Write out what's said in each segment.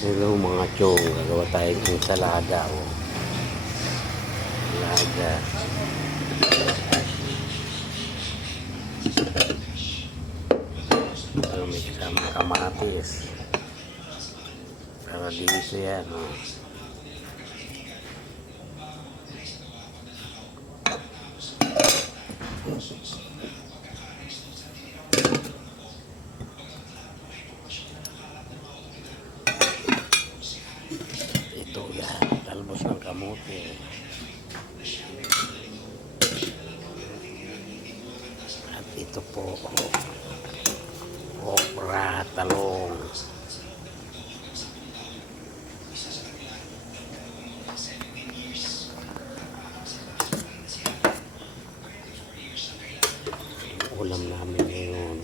Hello mga chong, gagawa tayong ensalada o ensalada. Ito may kasama kamatis. Para dito yan o. Ito yan, talbos ng kamote. At ito po, okra, talong. Ulam namin ngayon.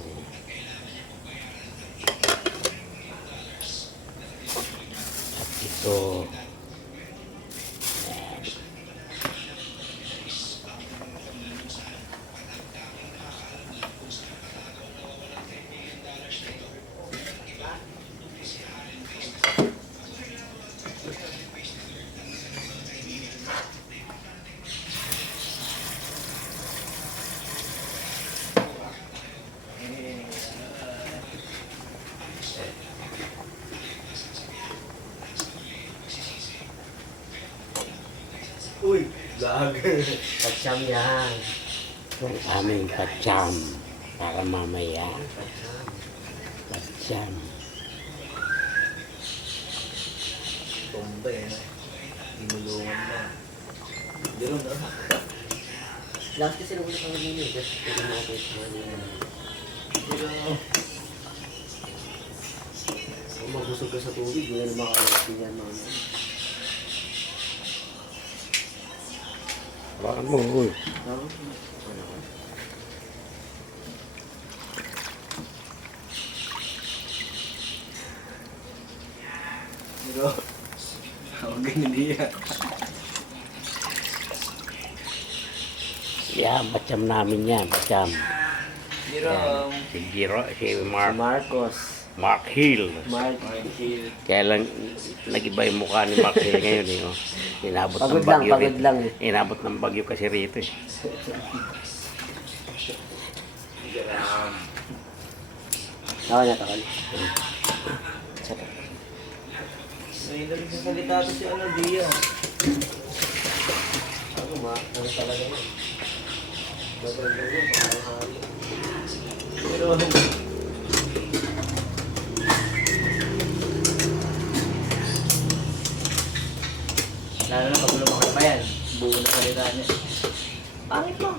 At ito, Uy, lag. Pagsyam yan. ang aming patsam para mamaya. Patsam. Tumba eh. Tinulungan na. Dito na. Last kasi nung ulit ang nilin. Just pwede natin sa manila. Dito. Kung magbusog ka sa tubig, hindi na makakalit yan mga ano. Bakit mo, uy? Tama? Ano ka? Dito. Huwag ganyan diya. Yan, patsam namin yan, patsam. Dito. Yan. Si Giro, si Si Mark Marcos. Hill. Marcos. Kaya lang, nag-iba yung mukha ni Mark Hill ngayon eh. Oh. Inabot ng Pagod lang, bagyo. pagod lang eh. Inabot ng bagyo kasi rito eh. Ako na, takal. May narin sa salita to si ano, Dia. Ako ano talaga yun. Maganda yun, pangahali. Pero, Lalo na pag lumaki pa yan. buo na salita niya. Pangit mo.